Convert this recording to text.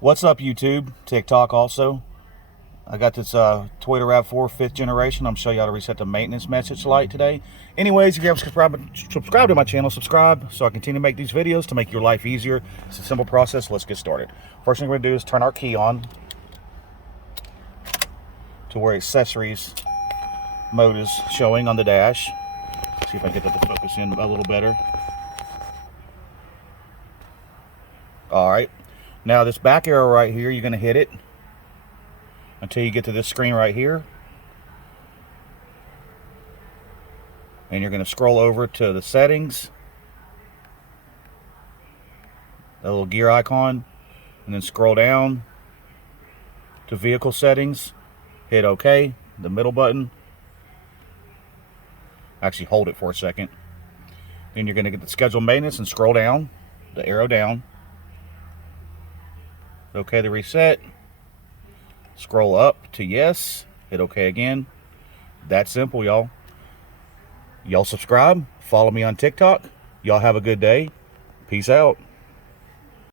What's up, YouTube? TikTok also. I got this Toyota RAV4 5th generation. I'm showing you how to reset the maintenance message light today. Anyways, if you haven't subscribed to my channel, subscribe so I continue to make these videos to make your life easier. It's a simple process. Let's get started. First thing we're going to do is turn our key on to where accessories mode is showing on the dash. See if I can get that to focus in a little better. Alright. Now this back arrow right here, you're going to hit it until you get to this screen right here. And you're going to scroll over to the settings, that little gear icon, and then scroll down to vehicle settings. Hit OK, the middle button. Actually hold it for a second. Then you're going to get the schedule maintenance and scroll down, the arrow down. OK to reset. Scroll up to yes. Hit OK again. That simple, y'all. Y'all subscribe. Follow me on TikTok. Y'all have a good day. Peace out.